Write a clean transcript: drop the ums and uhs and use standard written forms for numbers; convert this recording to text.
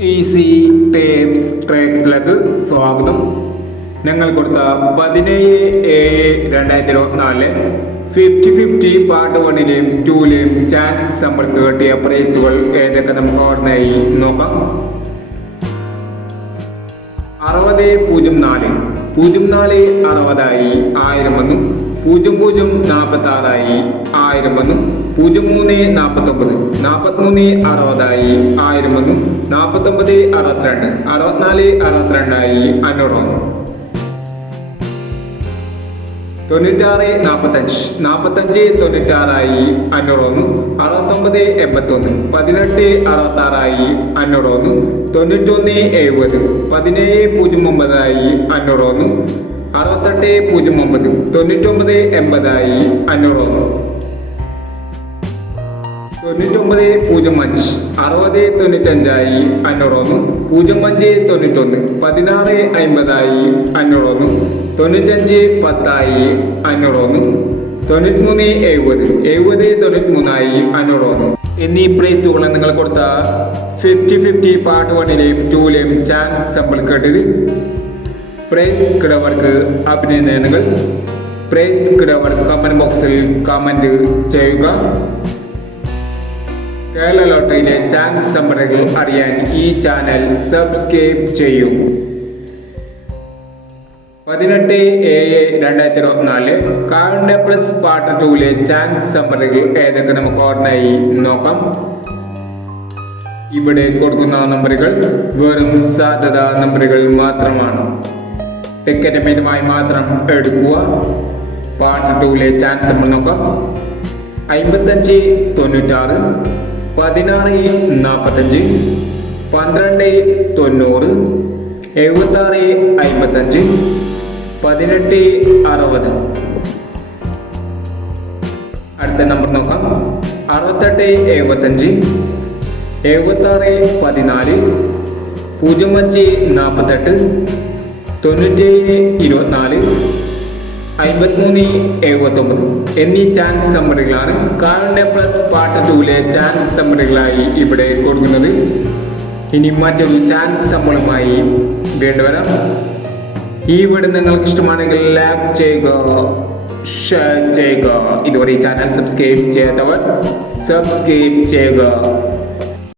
Easy tapes ട്രാക്സിലേക്ക് സ്വാഗതം. ഞങ്ങൾ കൊടുത്ത 17/7/2024 50-50 പാർട്ട് 1ലെയും 2ലെയും ചാൻസ് നമ്മൾക്ക് കിട്ടിയ പ്രൈസുകൾ ഏതൊക്കെ നമുക്ക് ഓർമ്മയായി നോക്കാം. 60-04 04 60ആയി 1000 വന്നു. 0046ആയി 1000 വന്നു. 0349 43 60ആയി 1000 വന്നു. 49 62 64 62ആയി 500 വന്നു. 96 45 45 96ആയി 500 വന്നു. 69 81 18 66ആയി 500 വന്നു. 91 70 17 09ആയി 500 വന്നു. 68 09 99 80ആയി 500 വന്നു. 99 05 60 95ആയി 500 വന്നു. 05 91 16 50ആയി 500 വന്നു. 95 10ആയി 500 വന്നു. 93 70 70 93ആയി 500 വന്നു. എന്നീ പ്രൈസുകൾ നിങ്ങൾ കൊടുത്ത 50-50 പാർട്ട് 1ലെയും 2ലെയും ചാൻസ് നമ്മൾ കേട്ടത്. പ്രൈസ് കിടവർക്ക് അഭിനന്ദനങ്ങൾ. പ്രൈസ് കിടവർ കമന്റ് ബോക്സിൽ കമന്റ് ചെയ്യുക. കേരള ലോട്ടറിയിലെ ചാൻസ് നമ്പറുകൾ അറിയാൻ ഈ ചാനൽ സബ്സ്ക്രൈബ് ചെയ്യൂ. 18/7/2024 കാരുണ്യ പ്ലസ് പാർട്ട് 2ലെ ചാൻസ് നമ്പറുകൾ ഏതൊക്കെ നമുക്ക് ഓർമ്മയായി നോക്കാം. ഇവിടെ കൊടുക്കുന്ന നമ്പറുകൾ വെറും സാധ്യത നമ്പറുകൾ മാത്രമാണ്. ടിക്കറ്റ് മിതമായി മാത്രം എടുക്കുക. പാർട്ട് 2ലെ ചാൻസ് നമ്മൾ നോക്കാം. 55 96 16 45 12 90 76 55 18 60. അടുത്ത നമ്പർ നോക്കാം. 68 75 76 14 05 48 97 24 53 79 എന്നീ ചാൻസ് നമ്പറുകളാണ് കാരുണ്യ പ്ലസ് പാർട്ട് 2ലെ ചാൻസ് നമ്പറുകളായി ഇവിടെ കൊടുക്കുന്നത്. ഇനി മറ്റൊരു ചാൻസ് നമ്പറുമായി വീണ്ടും വരാം. ഈ വീഡിയോ നിങ്ങൾക്ക് ഇഷ്ടമാണെങ്കിൽ ലൈക്ക് ചെയ്യുക, ഷെയർ ചെയ്യുക. ഇതുവരെ ഈ ചാനൽ സബ്സ്ക്രൈബ് ചെയ്യാത്തവർ സബ്സ്ക്രൈബ് ചെയ്യുക.